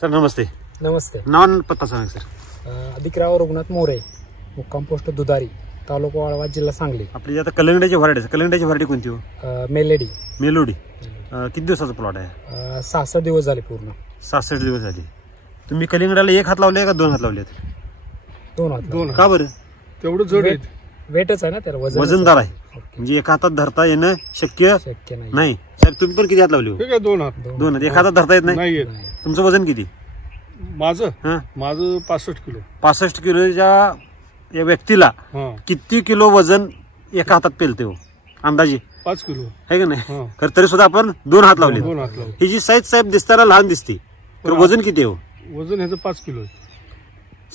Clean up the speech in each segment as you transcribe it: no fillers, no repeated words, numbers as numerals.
Sir नमस्ते. नमस्ते. नाव आणि पत्ता सांगा सर. अधिकराव रघुनाथ मोरे, मुक्काम पोस्ट दुधारी, तालुका वाळवा, जिल्हा सांगली. आपली आता कलिंगडाची व्हरायटी कोणती हो? मेलेडी. मेलोडी. किती दिवसाचा प्लॉट आहे? 66 दिवस झाले पूर्ण. 66 दिवस झाले. तुम्ही कलिंगडाला एक हात लावले का दोन हात लावलेत? दोन हात. दोन. का बरं? तेवढं जड आहे. वेटच आहे ना त्याला, वजनदार आहे. म्हणजे एका हातात धरता येणं शक्य नाही. सर तुम्ही पण किती हात लावले हो? ठीक आहे, दोन हात. दोन हात. एक हातात धरता येत नाही. तुमचं वजन किती? माझं 65 किलो. 65 किलोच्या या व्यक्तीला किती किलो वजन एका हातात पेलते हो अंदाजे? 5 किलो आहे का नाही? तर तरी सुद्धा आपण दोन हात लावले. ही जी साईज साहेब दिसताना लहान दिसते, तर वजन किती आहे हो? वजन ह्याचं 5 किलो आहे.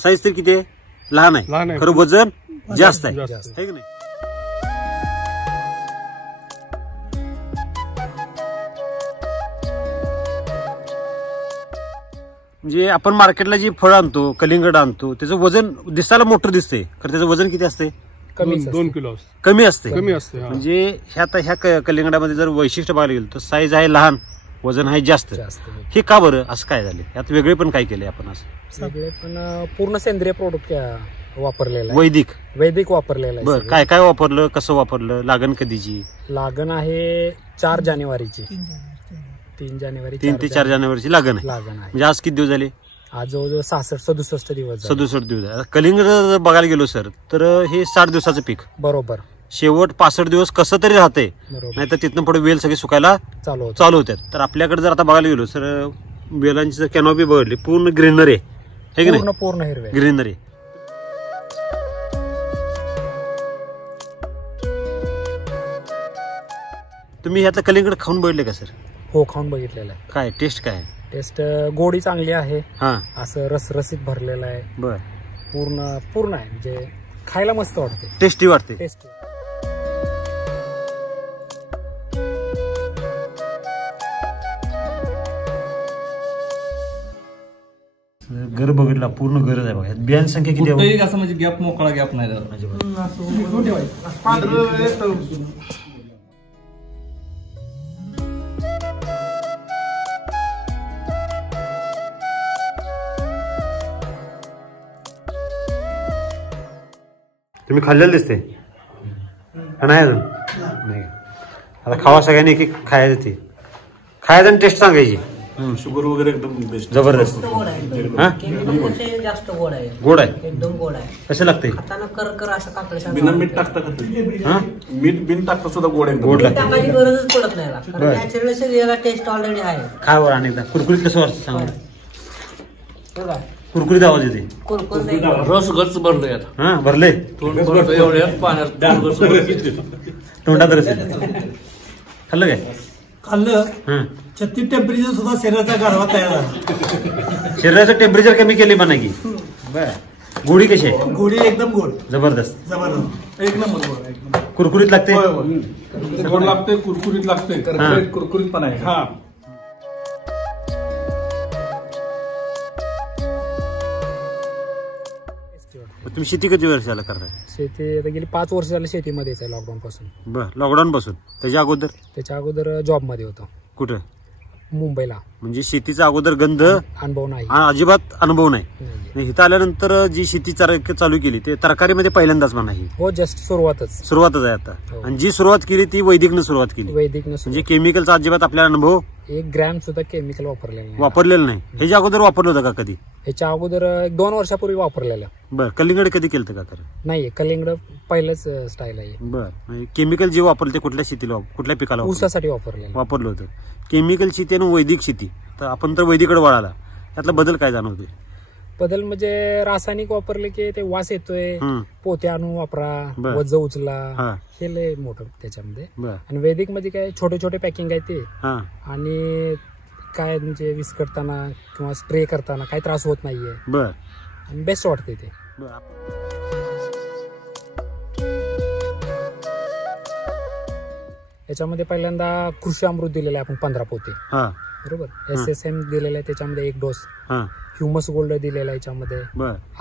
साईज तर किती आहे? लहान आहे. खरं वजन जास्त आहे, है की नाही? म्हणजे आपण मार्केटला जी फळ आणतो, कलिंगड आणतो, त्याचं वजन दिसायला मोठं दिसते, खरं त्याचं वजन किती असते? 2 किलो कमी असते. म्हणजे ह्या कलिंगडामध्ये जर वैशिष्ट्य बघायला गेलं तर साईज आहे लहान, वजन आहे जास्त. हे का बरं असं काय झाले? यात वेगळे पण काय केले आपण? असं सगळे पण पूर्ण सेंद्रिय प्रोडक्ट वापरलेला, वैदिक वापरलेला आहे. बरं, काय काय वापरलं, कसं वापरलं, लागण कधीची? लागण आहे 4 जानेवारीची. 3 ते 4 जानेवारीची लागण आहे. म्हणजे आज किती दिवस झाले? आज जवळजवळ 67 दिवस. 67 दिवस. कलिंगड जर बघायला गेलो सर तर हे 60 दिवसाचं पीक बरोबर. शेवट 65 दिवस कसं तरी राहते, नाहीतर तिथनं पुढे वेल सगळे सुकायला चालू होतात. तर आपल्याकडे जर आता बघायला गेलो सर, वेलांची जर कॅनॉपी बघितली, पूर्ण ग्रीनरी आहे की नाही? पूर्ण हिरवे ग्रीनरी. तुम्ही ह्यातलं कलिंगड खाऊन बघितले का सर? हो, खाऊन बघितलेलं आहे. काय टेस्ट काय? टेस्ट गोडी चांगली आहे. हा, असं रसरसीत भरलेलं आहे. बर, पूर्ण आहे. म्हणजे खायला मस्त वाटते, टेस्टी वाटते. टेस्टी. घर बघितला, पूर्ण गरज आहे बघा. बियाण संख्या किती आहे? असं म्हणजे गॅप, मोकळा गॅप नाही. तुम्ही खाल्लेलं दिसते नाही अजून? नाही. आता खावा सगळ्यांनी, एक एक खायचं. ते खायचं आणि टेस्ट सांगायची. शुगर वगैरे एकदम जबरदस्त. जास्त गोड आहे. गोड आहे, एकदम गोड आहे. कसं लागतंय? कर असं कापलं. बिना मीठ टाकता का? मीठ बिन टाकता सुद्धा गोड आहे. गोड लागते. टाकायची गरजच पडत नाही. नॅचरल सगळ्याला टेस्ट ऑलरेडी आहे. खा वर अनेकदा. कुरकुरीत कसं वाटतं सांगा? कुरकुरीत आवाज येते. रस गच भरले. हा, भरले तोंडात रस येते. खाल्लं काय? खाल्लं. 36 टेम्परेचर सुद्धा शरीराचा गारवा तयार झाला. शरीराचं टेम्परेचर कमी केली म्हणा की. बर. गोडी कशी आहे? गोडी एकदम गोड, जबरदस्त, एक नंबर गोड. कुरकुरीत लागते. गोड लागते, कुरकुरीत लागते. कुरकुरीत पण आहे. हा. तुम्ही शेती किती वर्षाला करताय? शेती आता गेली 5 वर्ष झाली शेतीमध्येच आहे, लॉकडाऊन पासून. बर, लॉकडाऊन पासून. त्याच्या अगोदर जॉब मध्ये होतो. कुठं? मुंबईला. म्हणजे शेतीचा अगोदर गंध अनुभव नाही, अजिबात अनुभव नाही. इथं आल्यानंतर जी शेती चालू केली ते तरकारीमध्ये पहिल्यांदाच म्हणा. हो, जस्ट सुरुवातच आहे आता. आणि जी सुरुवात केली ती वैदिकनं सुरुवात केली. म्हणजे केमिकलचा अजिबात आपला अनुभव 1 ग्रॅम सुद्धा केमिकल वापरलेलं नाही. ह्याच्या अगोदर वापरलं होतं का कधी? ह्याच्या अगोदर 2 वर्षापूर्वी वापरलेलं. बरं. कलिंगड कधी केलं का? नाही, कलिंगड पहिलंच स्टाईल आहे. बरं. केमिकल जे वापरलं ते कुठल्या शेतीला, कुठल्या पिकाला? ऊसासाठी वापरलं होतं. केमिकल शेती आणि वैदिक शेती. तर आपण तर वैदिकडे वळाला, त्यातला बदल काय जाणवतोय? बदल म्हणजे रासायनिक वापरले की ते वास येतोय, पोते आणून वापरा, वज उचला, हे लय मोठं त्याच्यामध्ये. आणि वैदिक मध्ये काय छोटे छोटे पॅकिंग आहे ते, आणि काय म्हणजे विस्कटताना किंवा स्प्रे करताना काही त्रास होत नाहीये. आणि बेस्ट वाटते ते. याच्यामध्ये पहिल्यांदा कृषी अमृत दिलेलं आहे आपण 15 पोते. बरोबर. SSM दिलेला आहे त्याच्यामध्ये 1 डोस, ह्युमस गोल्ड दिलेला आहे याच्यामध्ये,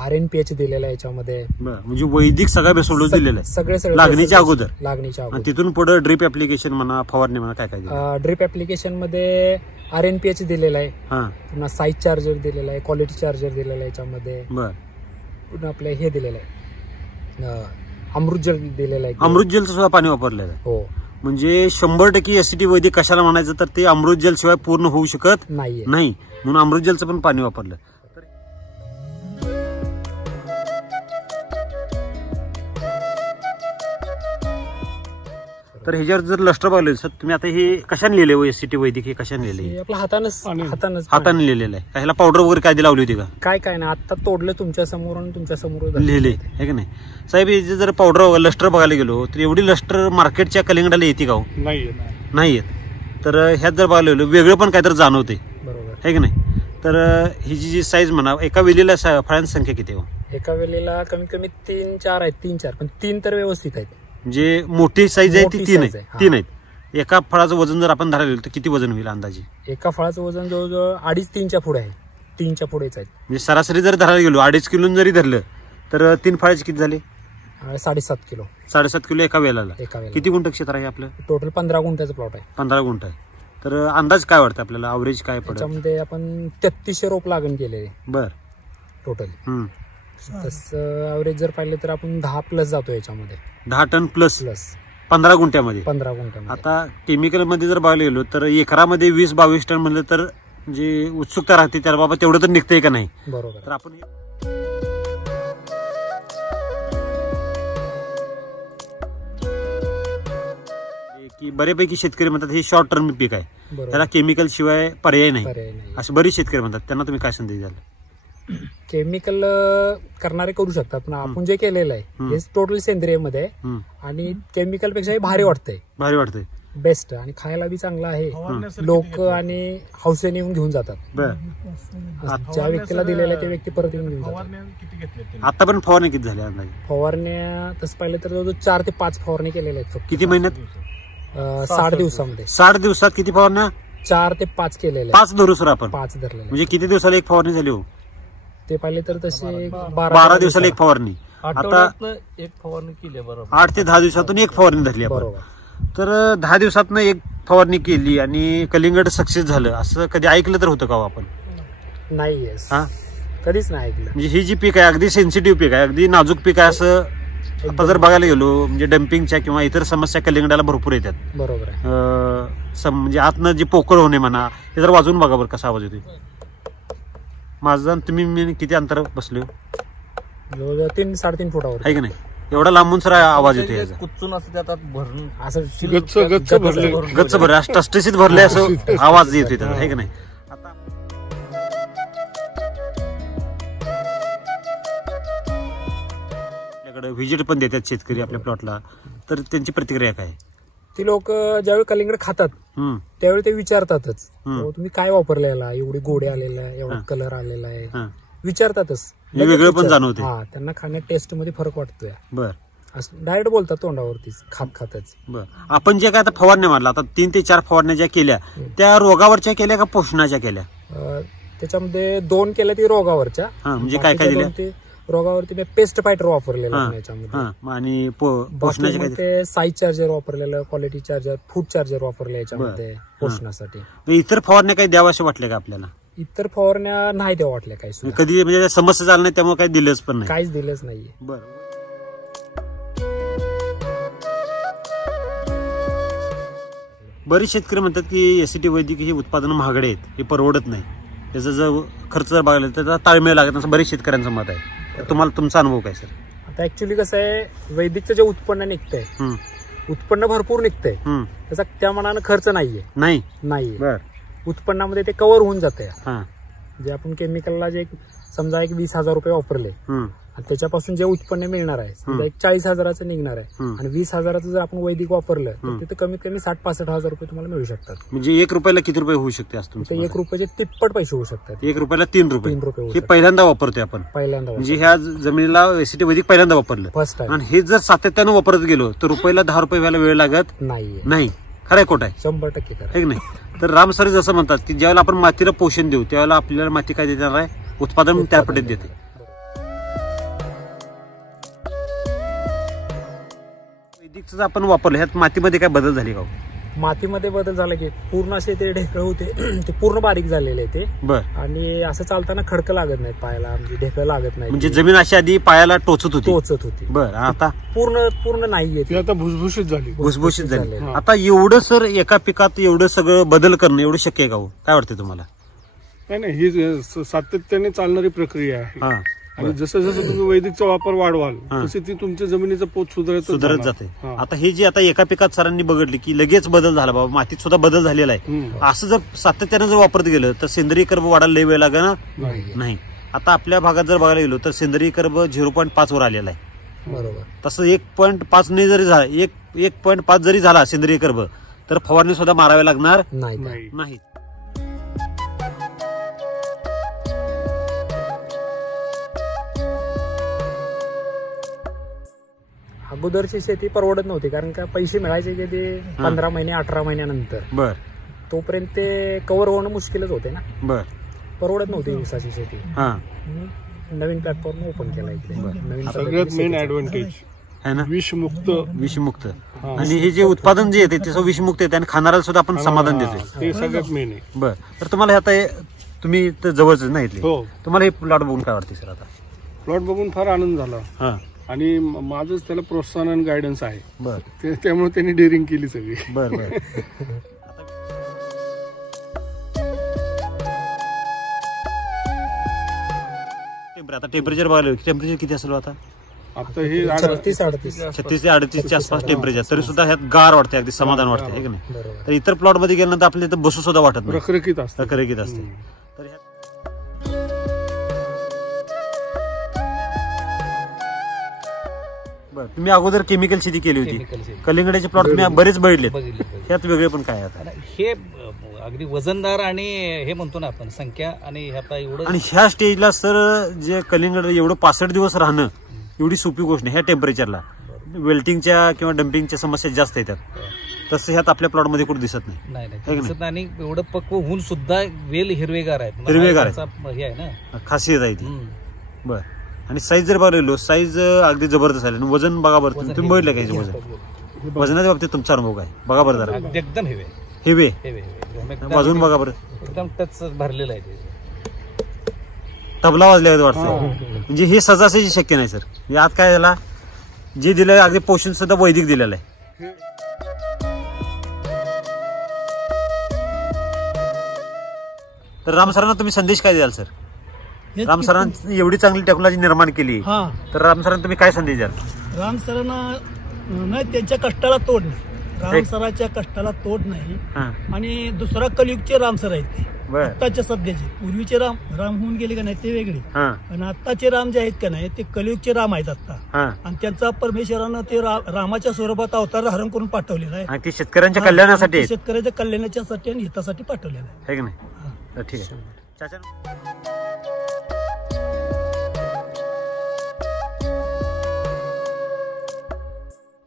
RNPH दिलेला आहे याच्यामध्ये. म्हणजे वैदिक सगळा बेसोडोस दिलेला आहे सगळे लागणीच्या अगोदर. अगोदर तिथून पुढे ड्रिप ऍप्लिकेशन म्हणा, फवारणी म्हणा, काय काय ड्रिप ऍप्लिकेशन मध्ये RNPH दिलेला आहे, पुन्हा साईज चार्जर दिलेला आहे, क्वालिटी चार्जर दिलेला आहे याच्यामध्ये, पुन्हा आपलं हे दिलेलं आहे अमृत जल दिलेलं आहे. अमृत जलचं सुद्धा पाणी वापरलेलं आहे. हो. म्हणजे 100% एसिटी वैदिक कशाला म्हणायचं तर ते अमृत जल शिवाय पूर्ण होऊ शकत नाही, म्हणून अमृत जलचं पण पाणी वापरलं. तर ह्याच्यावर जर लस्टर पाहिलं सर तुम्ही आता हे कशाने लिहिले एसिटी वैदिक हे कशाने लिहिले? आपलं हाताने लिहिलेलं आहे. ह्याला पावडर वगैरे काय लावली होती का? काय नाही, आता तोडलं तुमच्या समोर आणि तुमच्या समोर लिहिले आहे की नाही साहेब? हे जर पावडर लस्टर बघायला गेलो तर एवढी लस्टर मार्केटच्या कलिंगडाला येते का? नाही येत. तर ह्यात जर बघायला गेलो वेगळं पण काहीतरी जाणवते, बरोबर आहे की नाही? तर हिची जी साईज म्हणा, एका वेलीला फळांची संख्या किती हो? एका वेलीला कमीत कमी 3-4 आहेत, 3-4, पण 3 तर व्यवस्थित आहेत. म्हणजे मोठी साईज आहे ती 3 आहेत. एका फळाचं वजन जर आपण धरायला गेलो तर किती वजन होईल अंदाजे? एका फळाचं वजन जवळजवळ 2.5-3च्या पुढे आहे, 3च्या पुढेच आहेत. म्हणजे सरासरी जर धरायला गेलो 2.5 किलो जरी धरलं तर 3 फळाचे किती झाले? 7.5 किलो. 7.5 किलो एका वेळेला. किती गुंठ क्षेत्र आहे आपलं? टोटल 15 गुंठ्याचं प्लॉट आहे. 15 गुंठ आहे. तर अंदाज काय वाटतं आपल्याला, अवरेज काय पडतं? त्याच्यामध्ये आपण 3300 रोप लागण केलेले. बर. टोटल तसं अवरेज जर पाहिलं तर आपण 10+ जातो याच्यामध्ये. 10 टन प्लस 15 गुंठ्यामध्ये. 15 गुंठ्यामध्ये. आता केमिकल मध्ये जर बघायला गेलो तर एकरामध्ये 20-22 टन म्हणलं तर म्हणजे उत्सुकता राहते त्याला, बाबा तेवढं तर निघतंय का नाही. बरोबर. तर आपण की बऱ्यापैकी शेतकरी म्हणतात हे शॉर्ट टर्म पीक आहे, त्याला केमिकल शिवाय पर्याय नाही, असं बरेच शेतकरी म्हणतात. त्यांना तुम्ही काय संदेश द्याल? केमिकल करणारे करू शकतात, पण आपण जे केलेलं आहे हे टोटल सेंद्रिय मध्ये आहे आणि केमिकल पेक्षा भारी वाटतंय, बेस्ट, आणि खायला बी चांगलं आहे. लोक आणि हौसेने येऊन घेऊन जातात. ज्या व्यक्तीला दिलेलं आहे त्या व्यक्ती परत येऊन घेऊन जातात. आता पण फवारणी किती झाल्या अंदाजे? फवारण्या तसं पाहिलं तर जवळजवळ 4 ते 5 फवारणी केलेल्या आहेत. किती महिन्यात? 60 दिवसामध्ये. 60 दिवसात किती फवारण्या? 4 ते 5 केलेल्या. 5 धरू सर आपण. 5 धरलेले. म्हणजे किती दिवसाला एक फवारणी झाली हो? ते पाहिले तर तसे 12 दिवसाला एक फवारणी. आता एक फवारणी केली बरोबर. 8 ते 10 दिवसातून एक फवारणी धरली आपण. तर 10 दिवसातनं एक फवारणी केली आणि कलिंगड सक्सेस झालं असं कधी ऐकलं तर होतं का आपण? नाही, कधीच नाही ऐकलं. म्हणजे ही जी पीक आहे अगदी सेन्सिटिव्ह पीक आहे, अगदी नाजूक पीक आहे. असं आता जर बघायला गेलो म्हणजे डम्पिंगच्या किंवा इतर समस्या कलिंगडाला भरपूर येतात. बरोबर आहे. म्हणजे आतनं जे पोकळ होणे म्हणा, हे जर वाजवून बघा बरं कसा आवाज येतोय माझा. तुम्ही किती अंतर बसले? जवळजवळ 3-3.5 फुटावर आहे की नाही? एवढा लांबून सर आवाज येतो याचा. कुचून असं त्यात भरून असं गच्च भरले टसटसीत भरले असं आवाज येतोय त्याचा, आहे की नाही? आता आपल्याकडे व्हिजिट पण देतात शेतकरी आपल्या प्लॉटला, तर त्यांची प्रतिक्रिया काय? ती लोक ज्यावेळी कलिंगड खातात त्यावेळी ते विचारतातच, तुम्ही काय वापरलेला, एवढी गोडे आलेला आहे, एवढा कलर आलेला आहे, विचारतातच. वेगळं पण जाणवते. त्यांना खाण्यात टेस्ट मध्ये फरक वाटतोय. बर. डायरेक्ट बोलतात तोंडावरतीच खातच. बर. आपण जे काय आता फवारण्या मारला, आता 3 ते 4 फवारण्या ज्या केल्या त्या रोगावरच्या केल्या का पोषणाच्या केल्या? त्याच्यामध्ये 2 केल्या ती रोगावरच्या. म्हणजे काय काय दिल्या? रोगावरती मी पेस्ट फायटर वापरलेलं याच्यामध्ये, आणि पोषणाचे साईज चार्जर वापरलेलं, क्वालिटी चार्जर, फूड चार्जर वापरले याच्यामध्ये पोषणासाठी. इतर फवारण्या काही द्यावं असे वाटले का आपल्याला? इतर फवारण्या नाही द्यावं वाटल्या काही, कधी म्हणजे समस्या झाली नाही त्यामुळे काही दिलंच पण नाही? काहीच दिलंच नाहीये. बरं. बरेच शेतकरी म्हणतात की एसीटी वैदिक ही उत्पादनं महागडे आहेत, हे परवडत नाही, त्याचा जर खर्च जर बघायला त्याचा ताळमेळ लागत असं बरेच शेतकऱ्यांचं मत आहे. तुम्हाला तुमचा अनुभव काय सर? आता ऍक्च्युली कसं आहे, वैदिकचं जे उत्पन्न निघतंय, उत्पन्न भरपूर निघतंय, त्याचा त्या मनानं खर्च नाहीये. उत्पन्नामध्ये ते कव्हर होऊन जाते. जे आपण केमिकलला जे समजा 20,000 रुपये वापरले आणि त्याच्यापासून जे उत्पन्न मिळणार आहे, समजा 40,000चं निघणार आहे आणि 20,000चं जर आपण वैदिक वापरलं तर तिथे कमीत कमी 60-65,000 रुपये तुम्हाला मिळू शकतात. म्हणजे 1 रुपयाला किती रुपये होऊ शकते? 1 रुपयाचे तिप्पट पैसे होऊ शकतात. 1 रुपयाला 3 रुपये. हे पहिल्यांदा वापरतोय आपण, म्हणजे ह्या जमिनीला एसीटी वैदिक पहिल्यांदा वापरलं फर्स्ट टाइम. आणि हे जर सातत्यानं वापरत गेलो तर रुपयाला 10 रुपये व्हायला वेळ लागत नाही. खरंय खोट आहे? 100% खरं. आहे की नाही? तर राम सर जसं म्हणतात की ज्यावेळेला आपण मातीला पोषण देऊ त्यावेळेला आपल्याला माती काय देणार आहे? उत्पादन त्या पटीत देते. वैदिकचं आपण वापरलं ह्यात मातीमध्ये काय बदल झाले का? मातीमध्ये बदल झाला की पूर्ण असे ते ढेकळ होते ते पूर्ण बारीक झालेले ते. बर. आणि असं चालताना खडकं लागत नाही पायाला, म्हणजे ढेकळ लागत नाही. म्हणजे जमीन अशी आधी पायाला टोचत होती. बर. आता पूर्ण नाहीये ती आता भुसभुशीत झाली. आता एवढं सर एका पिकात एवढं सगळं बदल करणं एवढं शक्य आहे का? काय वाटतं तुम्हाला? नाही, ही सातत्याने चालणारी प्रक्रिया आहे. आणि जसं जसं तुम्ही वैदिकचा वापर वाढवाल तसे ती तुमच्या जमिनीचा पोत सुधारत जाते. आता हे जे आता एका पिकात सरांनी बघितले की लगेच बदल झाला बाबा, मातीत सुद्धा बदल झालेला आहे, असं जर सातत्यानं जर वापरत गेलं तर सेंद्रिय कर्ब वाढायला लय वेळ लागणार नाही. आता आपल्या भागात जर बघायला गेलो तर सेंद्रिय कर्ब 0.5 वर आलेला आहे. बरोबर. तसं 1.5 नाही जरी झाला, 1.5 जरी झाला सेंद्रिय कर्ब तर फवारणी सुद्धा मारावे लागणार नाही. अगोदरची शेती परवडत नव्हती, कारण का पैसे मिळायचे की ते 15 महिने 18 महिन्यानंतर. बर. तोपर्यंत ते कव्हर होणं मुश्किलच होते ना. बर. परवडत नव्हती ऊसाची शेती. नवीन प्लॅटफॉर्म ओपन केला इकडे. सगळ्यात मेन ऍडव्हान्टेज आहे ना, विषमुक्त. आणि हे जे उत्पादन जे येते ते विषमुक्त येते आणि खाणाऱ्याला सुद्धा आपण समाधान देतोय. ते सगळ्यात मेन आहे. बर. तर तुम्हाला आता तुम्ही जवळच नाही तुम्हाला हे प्लॉट बघून काय वाटते सर? आता प्लॉट बघून फार आनंद झाला आणि माझंच त्याला प्रोत्साहन आणि गायडन्स आहे. बर. त्यामुळे त्यांनी डेअरिंग केली सगळी. बर. आता टेम्परेचर बघायला टेम्परेचर किती असेल आता? आता हे 36 ते 38च्या आसपास टेम्परेचर, तरी सुद्धा ह्यात गार वाटते, अगदी समाधान वाटते की नाही? तर इतर प्लॉट मध्ये गेल्यानंतर आपल्याला इथं बसू सुद्धा वाटत नाही, रखरखीत असते. तर तुम्ही अगोदर केमिकल शेती केली होती, कलिंगडाचे प्लॉट तुम्ही बरेच बघितले, ह्यात वेगळे पण काय आता? हे अगदी वजनदार आणि हे म्हणतो ना आपण संख्या आणि एवढं. आणि ह्या स्टेजला सर जे कलिंगड एवढं 65 दिवस राहणं एवढी सोपी गोष्ट नाही. ह्या टेम्परेचरला वेल्टिंगच्या किंवा डम्पिंगच्या समस्या जास्त येतात, तसं ह्यात आपल्या प्लॉट मध्ये कुठे दिसत नाही. आणि एवढं पक्व होऊन सुद्धा वेल हिरवेगार आहेत. हे आहे ना खासियत आहे ती. बर. आणि साईज जर बघायलो साईज अगदी जबरदस्त आहे. वजन बघा बरं, तुम्ही बघितलं काय वजनाच्या बाबतीत तुमचा अनुभव काय? बघा बरं जरा. एकदम हेवे वाजून बघा बरं, एकदम टच भरलेला आहे, तबला वाजल्यावर वाटतं. म्हणजे हे सहजासहजी शक्य नाही सर. यात काय झाला, जे दिलेलं अगदी पोषण सुद्धा वैदिक दिलेलं आहे. तर राम सरांना तुम्ही संदेश काय द्याल सर? राम सरांनी एवढी चांगली टेक्नॉलॉजी निर्माण केली, तर राम सरांना तुम्ही काय संदेश द्याल? राम सरांना नाही, त्यांच्या कष्टाला तोड नाही. राम सरांच्या कष्टाला तोड नाही. आणि दुसरा कलियुगचे राम सर आहेत ते, आत्ताच्या सध्याचे. पूर्वीचे राम होऊन गेले का नाही ते वेगळे, आणि आत्ताचे राम जे आहेत का नाही ते कलियुगचे राम आहेत आता. आणि त्यांचा परमेश्वरानं ते रामाच्या स्वरूपात अवतार धारण करून पाठवलेला आहे. शेतकऱ्यांच्या कल्याणासाठी, शेतकऱ्याच्या कल्याणासाठी आणि हितासाठी पाठवलेला आहे की नाही? ठीक आहे.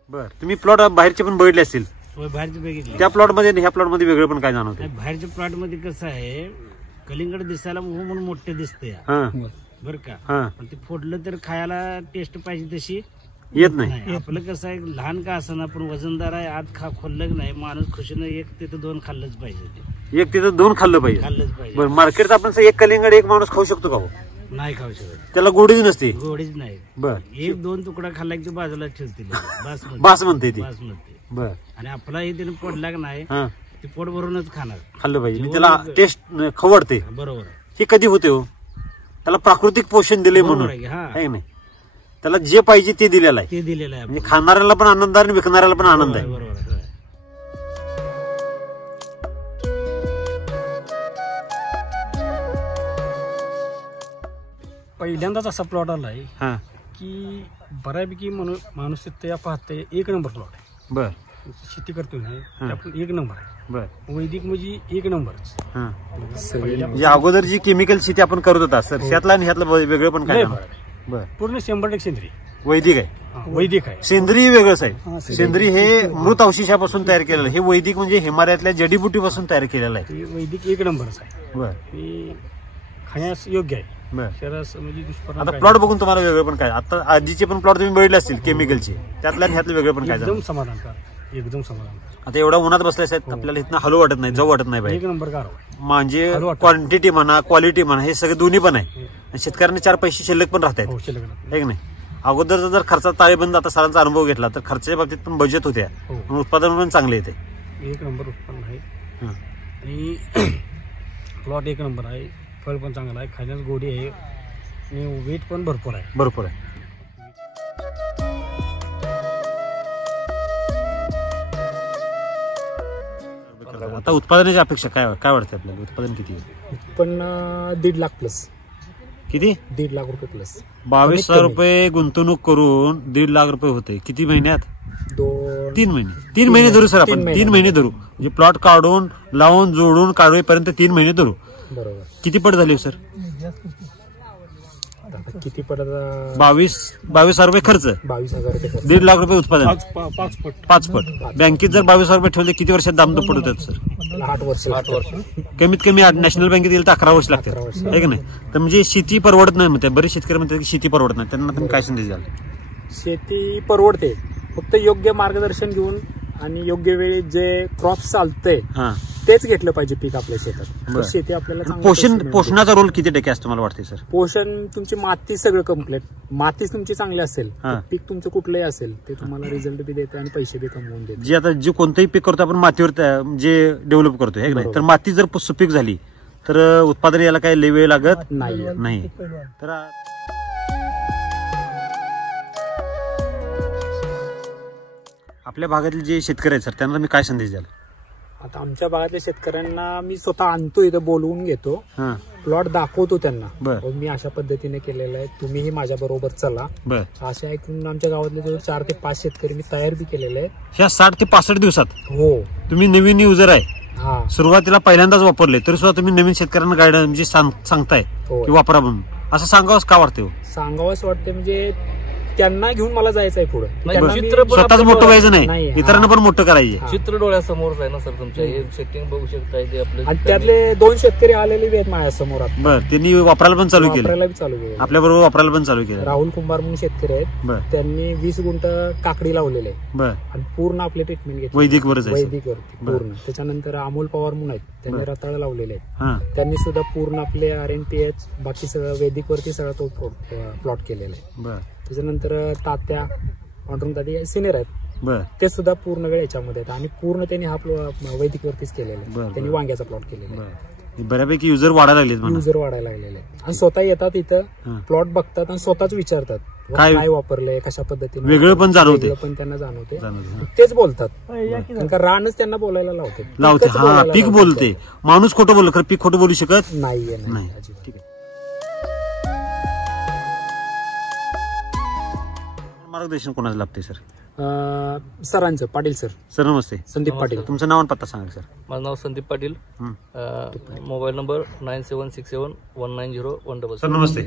बर. तुम्ही प्लॉट बाहेरचे पण बघितले असतील? बाहेरचे बघितले. त्या प्लॉट मध्ये ह्या प्लॉट मध्ये वेगळं पण काय जाणवतं? बाहेरच्या प्लॉट मध्ये कसं आहे, कलिंगड दिसायला म्हणून मोठे दिसते बरं का, पण ते फोडलं तर खायला टेस्ट पाहिजे तशी येत नाही. आपलं कसं आहे, लहान का असं पण वजनदार आहे, आत खोललं नाही माणूस खुशीनं 1 ते 2 खाल्लंच पाहिजे. 1 ते 2 खाल्लं पाहिजे. बरं. मार्केट आपण 1 कलिंगड 1 माणूस खाऊ शकतो का? नाही खाऊ शकत, त्याला गोडीच नसते. गोडीच नाही. बर. 1-2 तुकडा खाल्ला की बाजूला ठेवतील, बास म्हणते ती. बर. आणि आपला हे त्याने पोटला का नाही ते पोट भरूनच खाल्लं पाहिजे, त्याला टेस्ट खवडते. बरोबर. हे कधी होते हो? त्याला प्राकृतिक पोषण दिले म्हणून आहे नाही, त्याला जे पाहिजे ते दिलेलं आहे. म्हणजे खाणाऱ्याला पण आनंद आहे आणि विकणाऱ्याला पण आनंद आहे. बरोबर. पहिल्यांदाच असा प्लॉट आलाय की बऱ्यापैकी माणूस त्या पाहते 1 नंबर प्लॉट आहे. बर. शेती करतोय ना आपण 1 नंबर आहे. बर. वैदिक म्हणजे 1 नंबरच. म्हणजे अगोदर जी केमिकल शेती आपण करत होता सर, त्यातला आणि ह्यातलं वेगळं पण काय? पूर्ण 100% सेंद्रिय. वैदिक आहे, वैदिक आहे. सेंद्रिय वेगळंच आहे. सेंद्रिय हे मृत अवशेषापासून तयार केलेलं, हे वैदिक म्हणजे हिमालयातल्या जडीबुटीपासून तयार केलेलं आहे. वैदिक एक नंबरच आहे. बरं, खाण्यास योग्य आहे. बरं. शरीरास म्हणजे दुष्परिणाम आता प्लॉट बघून तुम्हाला वेगळं पण काय, आता आधीचे पण प्लॉट तुम्ही बघितले असतील केमिकलचे, त्यातल्या ह्यातलं वेगळं पण काय एकदम समाधानकार, एकदम समाधान. आता एवढा उन्हात बसल्यास आपल्याला इथं हलू वाटत नाही, जाऊ वाटत नाही बाई. एक नंबर गार म्हणजे क्वांटिटी म्हणा, क्वालिटी म्हणा, हे सगळे दोन्ही पण आहे. आणि शेतकऱ्यांना 4 पैसे शिल्लक पण राहत आहेत, आहे की नाही. अगोदरचा जर खर्चाचा ताळेबंद आता सरांचा अनुभव घेतला तर खर्चाच्या बाबतीत पण बजेट होत्या, उत्पादन पण चांगले येते. एक नंबर उत्पन्न आहे आणि प्लॉट एक नंबर आहे. फळ पण चांगला आहे, खाण्यास गोडी आहे आणि वेट पण भरपूर आहे. भरपूर आहे. आता उत्पादनाची अपेक्षा काय काय वाटते आपल्याला, उत्पादन किती आहे? उत्पन्न 1.5 लाख प्लस. किती? 1.5 लाख रुपये प्लस. 22,000 रुपये गुंतवणूक करून 1.5 लाख रुपये होते. किती महिन्यात? 3 महिने. 3 महिने धरू सर आपण, 3 महिने धरू म्हणजे प्लॉट काढून लावून जोडून काढवेपर्यंत 3 महिने धरू. बरोबर. किती पट झाले सर? किती पडत? 22,000 रुपये खर्च, 22,000 रुपये. 1.5 लाख रुपये उत्पादन, 5 पट. बँकेत जर 22,000 रुपये ठेवले किती वर्षात दाम दुप्पट होतात सर? 8 वर्ष. कमीत कमी नॅशनल बँकेत येईल तर 11 वर्ष लागतात, आहे की नाही. तर म्हणजे शेती परवडत नाही म्हणते बरेच शेतकरी म्हणतात की शेती परवडत नाही, त्यांना तुम्ही काय संदेश द्याल? शेती परवडते, फक्त योग्य मार्गदर्शन घेऊन आणि योग्य वेळी जे क्रॉप चालतंय तेच घेतलं पाहिजे पीक आपल्या शेतात. शेती आपल्याला पोषणाचा रोल किती टक्के असतो मला वाटते सर? पोषण तुमची माती सगळं कम्प्लीट, मातीच तुमची चांगली असेल, पीक तुमचं कुठलंही असेल ते तुम्हाला रिझल्ट बी देते आणि पैसे बी कमवून देते. जे आता जे कोणतंही पीक करतो आपण मातीवर जे डेव्हलप करतो हे नाही, तर माती जर सुपीक झाली तर उत्पादन याला काही लय वेळ लागत नाही. तर आपल्या भागातील जे शेतकरी आहेत सर त्यांना मी काय संदेश द्याल? आता आमच्या भागातल्या शेतकऱ्यांना मी स्वतः आणतो, इथं बोलवून घेतो, प्लॉट दाखवतो त्यांना, मी अशा पद्धतीने केलेलं आहे, तुम्हीही माझ्या बरोबर चला. असे ऐकून आमच्या गावातले जो 4 ते 5 शेतकरी मी तयार बी केलेले आहेत. ह्या 60 ते 65 दिवसात हो तुम्ही नवीन युजर आहे, सुरुवातीला पहिल्यांदाच वापरले तरी सुद्धा तुम्ही नवीन शेतकऱ्यांना गाईड म्हणजे सांगताय की वापरा म्हणून, असं सांगावंच का वाटते? सांगावंच वाटते म्हणजे त्यांना घेऊन मला जायचं आहे पुढे. स्वतःच मोठं व्हायचं नाही, इतरांना पण मोठं करायचं. चित्र डोळ्यासमोर आहे ना सर तुमच्या, हे सेटिंग बघू शकता. आणि त्यातले 2 शेतकरी आलेले आहेत माझ्या समोर. बरं, त्यांनी वापरायला पण चालू केलं, आपल्या बरोबर वापरायला पण चालू केलं. राहुल कुंभार म्हणून शेतकरी आहेत, त्यांनी 20 गुंठ काकडी लावलेले आहे आणि पूर्ण आपले ट्रीटमेंट घेतली वैदिक वरती पूर्ण. त्याच्यानंतर अमोल पवार म्हणून आहेत, त्यांनी रताळ लावलेले आहेत, त्यांनी सुद्धा पूर्ण आपले RNPH बाकी सगळं वैदिक वरती सगळा तो प्लॉट केलेला आहे. त्याच्यानंतर तात्या पांडुरंग दादी सिनियर आहेत, ते सुद्धा पूर्ण वेळ याच्यामध्ये आहेत आणि पूर्ण त्यांनी हा वैदिक वरतीच केलेला आहे. त्यांनी वांग्याचा प्लॉट केलेला आहे. बऱ्यापैकी युजर वाढायला लागले, युजर वाढायला लागलेले आणि स्वतः येतात इथं प्लॉट बघतात आणि स्वतःच विचारतात काय वापरलंय, कशा पद्धतीने, वेगळं पण जाणवते, पण त्यांना जाणवते, तेच बोलतात. कारण रानच त्यांना बोलायला लावते. हा पीक बोलते, माणूस खोटं बोललं, पीक खोटं बोलू शकत नाहीये. ठीक आहे. मार्गदर्शन कोणाचं लागते सर? सरांचं, पाटील सर. सर नमस्ते. संदीप पाटील. तुमचं नाव आणि पत्ता सांगा सर. माझं नाव Sandeep Patil, mobile number 97671901. Sir नमस्ते.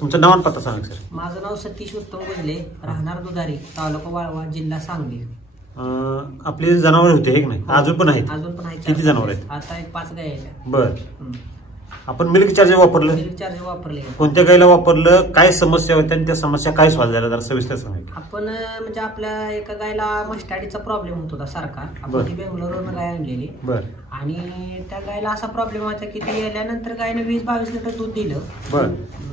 तुमचं नाव आणि पत्ता सांगा सर. माझं नाव सतीश उत्तम गुजले, राहणार दुधारी, तालुका वाळवा, जिल्हा सांगली. आपले जनावर होते हे नाही? अजून पण आहेत? अजून पण आहेत. किती जनावर आहेत? आता 5 गाय आहेत. बर. आपण मिल्क चार्जर वापरलं? मिल्क चार्जर वापरले. कोणत्या गायला वापरलं, काय समस्या होत्या आणि त्या समस्या काय सॉल्व्ह झाल्या जरा सविस्तर सांगा. आपण म्हणजे आपल्या एका गायला मस्टाडीचा प्रॉब्लेम होत होता सारखा, आपण बेंगलोरवरून गाय आणलेली आणि त्या गायला असा प्रॉब्लेम होता की ती गेल्यानंतर गायनं 20-22 लिटर दूध दिलं.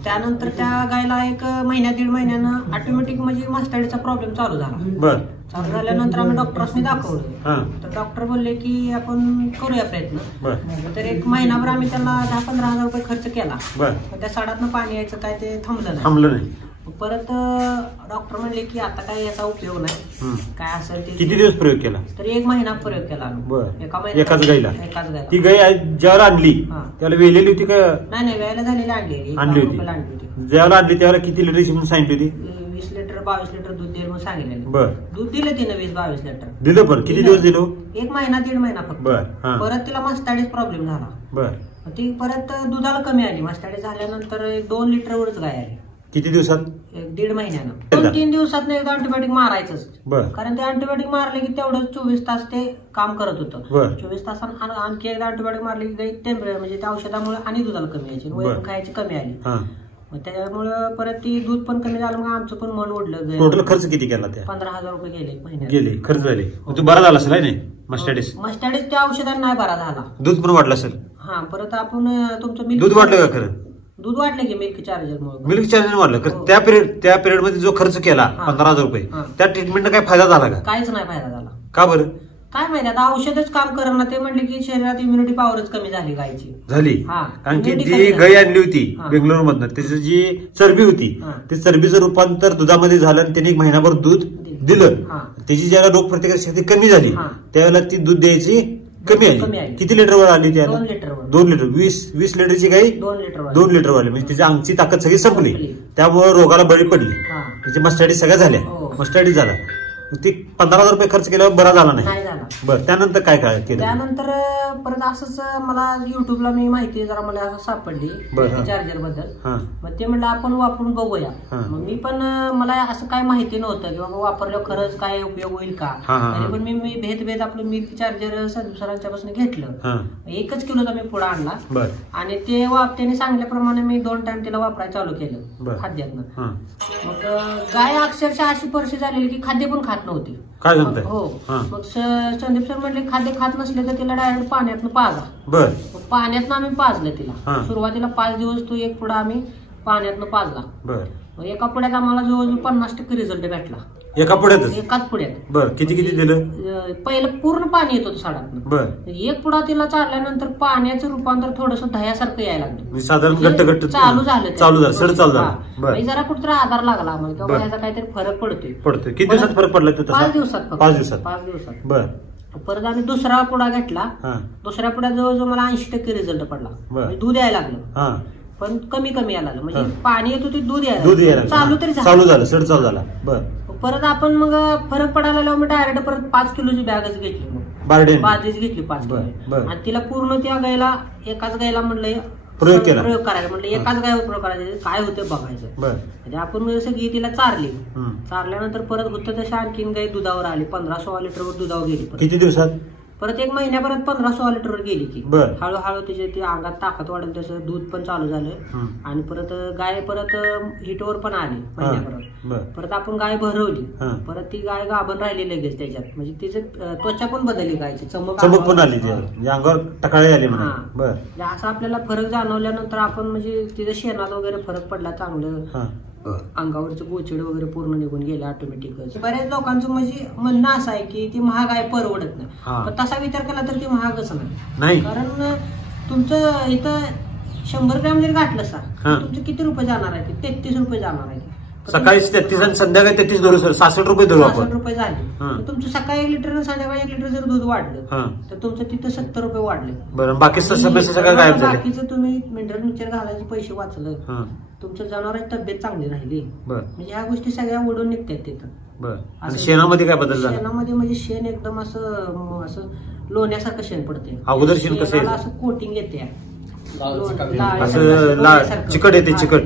त्यानंतर त्या गायला 1 महिन्या 1.5 महिन्यानं ऑटोमॅटिक म्हणजे मस्टाडीचा प्रॉब्लेम चालू झाला. चालू झाल्यानंतर आम्ही डॉक्टरांनी दाखवलं, तर डॉक्टर बोलले की आपण करूया प्रयत्न. तर 1 महिनाभर आम्ही त्याला 10-15 हजार रुपये खर्च केला, पण त्या साडातनं पाणी यायचं काय ते थांबलं नाही. परत डॉक्टर म्हणले की आता काय याचा उपयोग नाही, काय असेल ते. किती दिवस प्रयोग केला? तर 1 महिना प्रयोग केला एकाच गायला. ती गाय ज्यावेळेला आणली त्याला वेलेली होती का? नाही, वेळेला झालेली आणली होती. ज्यावेळेला आणली त्यावेळेला किती लिटर म्हणून सांगितली होती? 20 लिटर 22 लिटर दूध दिलं म्हणून सांगितलेलं. दूध दिलं तिनं 20-22 लिटर दिलं. पण किती दिवस दिलो? 1 महिना 1.5 महिना फक्त. परत तिला मस्टाडीच प्रॉब्लेम झाला. ती परत दुधाला कमी आली. मस्टाडी झाल्यानंतर 2 लिटर वरच गाय आली. किती दिवसात? 1.5 महिन्यानं 2-3 दिवसात एकदा अँटीबायोटिक मारायचंच. कारण ते अँटीबायोटिक मारले की तेवढं 24 तास ते काम करत होतं. 24 तासांना आणखी एकदा अँटीबायोटिक मारले की टेम्परेचर म्हणजे त्या औषधामुळे आणि दुधाला कमी यायची, वैरण खायची कमी आली. मग त्यामुळे परत ती दूध पण कमी झालं. मग आमचं पण मन ओढलं. टोटल खर्च किती केला? 15,000 रुपये गेले महिन्यात. गेले खर्च झाले. तू बरा झाला असेल नाही मस्टॅडिस? मस्टॅडिस त्या औषधाने नाही बरा झाला. दूध पण वाढलं असेल? हा. परत आपण तुमचं मिल्क दूध वाढलं का? खरं दूध वाढलं की मिल्क चार्जर मिल्क चार्जर वाढलं. त्या पिरियड मध्ये जो खर्च केला 15,000 रुपये, त्या ट्रीटमेंटला काय फायदा झाला का? काहीच नाही फायदा झाला. का बरं? काय माहिती, आता औषधच काम करणार. ते म्हणले की शरीरात इम्युनिटी पॉवरच कमी झाली गायची. झाली. कारण की जी गाय आणली होती बेंगलोर मधनं, त्याची जी चरबी होती, ते चरबीचं रूपांतर दुधामध्ये झालं आणि त्याने 1 महिनाभर दूध दिलं. त्याची ज्याला रोगप्रतिकारक शक्ती कमी झाली त्यावेळेला ती दूध द्यायची कमी आली. किती लिटरवर आली? त्याला 2 लिटर. 20 लिटरची गाई 2 लिटर वाली. म्हणजे तिची अंगची ताकद सगळी संपली. त्यामुळे रोगाला बळी पडली. त्याची मस्टॅडिस सगळ्या झाल्या. मस्टॅडिस झाला. ती 15,000 रुपये खर्च केल्यावर बरा झाला नाही. बरं, त्यानंतर काय केलं? त्यानंतर परत असंच मला युट्यूबला मी माहिती जरा मला असं सापडली चार्जर बद्दल. मग ते म्हणलं आपण वापरून बघूया. मग मी पण मला असं काय माहिती नव्हतं की बाबा वापरल्यावर खरंच काय उपयोग होईल का. तरी पण मी भेद आपलं मिल्क चार्जर सरांच्यापासून घेतलं. 1 किलोचा मी पुढा आणला आणि ते त्यांनी सांगितल्याप्रमाणे मी 2 टाइम तिला वापरायला चालू केलं खाद्यातनं. मग गाय अक्षरशः अशी परिस्थिती झालेली की खाद्य पण खात नव्हती. काय जमतंय? हो. मग संदीप सर म्हटले खाद्य खात नसले तर तिला डायरेक्ट पाण्यातनं पाजा. पाण्यातनं आम्ही पाजलं तिला. सुरुवातीला 5 दिवस तो 1 पुढा आम्ही पाण्यातनं पाजला. एका पुढ्यात आम्हाला जवळजवळ 50% रिझल्ट भेटला. एका पुढ्यात? एकाच पुढ्यात. बरं. किती दिलं? पहिलं पूर्ण पाणी येत होतं साडातनं. 1 पुढा तिला चालल्यानंतर पाण्याचं रूपांतर थोडंसं दह्यासारखं यायला लागलं. साधारण घट्ट चालू झालं. सड चालू झालं. जरा कुठेतरी आधार लागला आम्हाला किंवा ह्याचा काहीतरी फरक पडतोय. किती दिवसात फरक पडला? 5 दिवसात. 5 दिवसात. बरं. परत आम्ही दुसरा पुढा घेतला. दुसऱ्या पुढ्यात जवळजवळ मला 80% रिझल्ट पडला. दूध यायला लागलं पण कमी यायला लागलं. म्हणजे पाणी येत होते, दूध यायला चालू झालं. सड चालू झाला. बरं. परत आपण मग फरक पडायला लागला. मी डायरेक्ट परत 5 किलोची बॅगच घेतली. मग बादलीच घेतली 5 किलो. आणि तिला पूर्ण त्या गायला एकाच गायला म्हणलं प्रयोग करायचा. म्हणलं एकाच गायवर प्रयोग करायचा, काय होतं बघायचं. म्हणजे आपण सगळी तिला चारल्यानंतर परत होतं तशा आणखीन गाय दुधावर आली. 15-16 लिटरवर दुधावर गेली. किती दिवसात? परत 1 महिन्यापर्यंत 15-16 लिटरवर गेली की हळूहळू त्याच्या अंगात ताकद वाढून तसं दूध पण चालू झालं. आणि परत गाय परत हिटवर पण आली महिन्यापर्यंत. परत आपण गाय भरवली. परत ती गाय गाभण राहिली लगेच त्याच्यात. म्हणजे तिचं त्वचा पण बदलली गायची, चमक पण आली, अंगावर टकाळी आली. असं आपल्याला फरक जाणवल्यानंतर आपण म्हणजे तिचं शेणात वगैरे फरक पडला चांगलं. अंगावरचं गोचड वगैरे पूर्ण निघून गेले ऑटोमॅटिकच. बऱ्याच लोकांचं म्हणजे म्हणणं असं आहे की ती महाग आहे, परवडत नाही. पण तसा विचार केला तर ती महागच नाही. कारण तुमचं इथं 100 ग्रॅम जरी घातलं सर तुमचे किती रुपये जाणार आहे? 33 रुपये जाणार आहे. सकाळी 33 आणि संध्याकाळी 33 धरू सर, 66 रुपये धरू. 66 रुपये झाले. तुमचं सकाळी 1 लिटर संध्याकाळी 1 लिटर जर दूध वाढलं तर तुमचं तिथं 70 रुपये वाढले. बरं. बाकी सगळं गायब झालं. बाकीचं तुम्ही मिक्सर घालायचे पैसे वाचलं, तुमच्या जनावरांची तब्येत चांगली राहिली. म्हणजे ह्या गोष्टी सगळ्या ओढून निघतात तिथं. शेणामध्ये काय बदल झाला? शेणामध्ये म्हणजे शेण एकदम असं लोण्यासारखं शेण पडते. अगोदर शेण कसं असं कोटिंग येते, असं चिकट येते. चिकट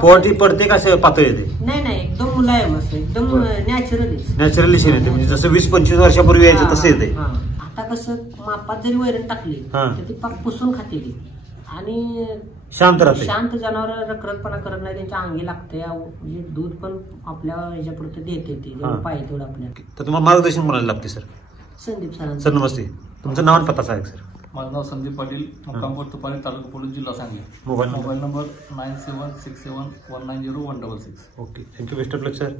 पोटी पडते का असं पातळ येते? नाही, एकदम मुलायम असं, एकदम नॅचरली शेण येते. म्हणजे जसं 20-25 वर्षापूर्वी यायचं तसं येते. आता कसं मापात जरी वैरण टाकली तर ती पाक पुसून खाते आणि शांत राहते. शांत जनावर रखरखपणा करत नाही, त्यांच्या अंगी लागते. म्हणजे दूध पण आपल्या ह्याच्यापुरतं देते ती पाहिजे तेवढं आपल्या. तर तुम्हाला मार्गदर्शन कोणाला लागते सर? संदीप सर. सर नमस्ते, तुमचं नाव आणि पत्ता सांगा सर. माझं नाव संदीप पाटील, मुक्काम तुपारी, तालुका पोलीस, जिल्हा Sangli. Mobile number 9767190166. Okay, thank you. Best of luck sir.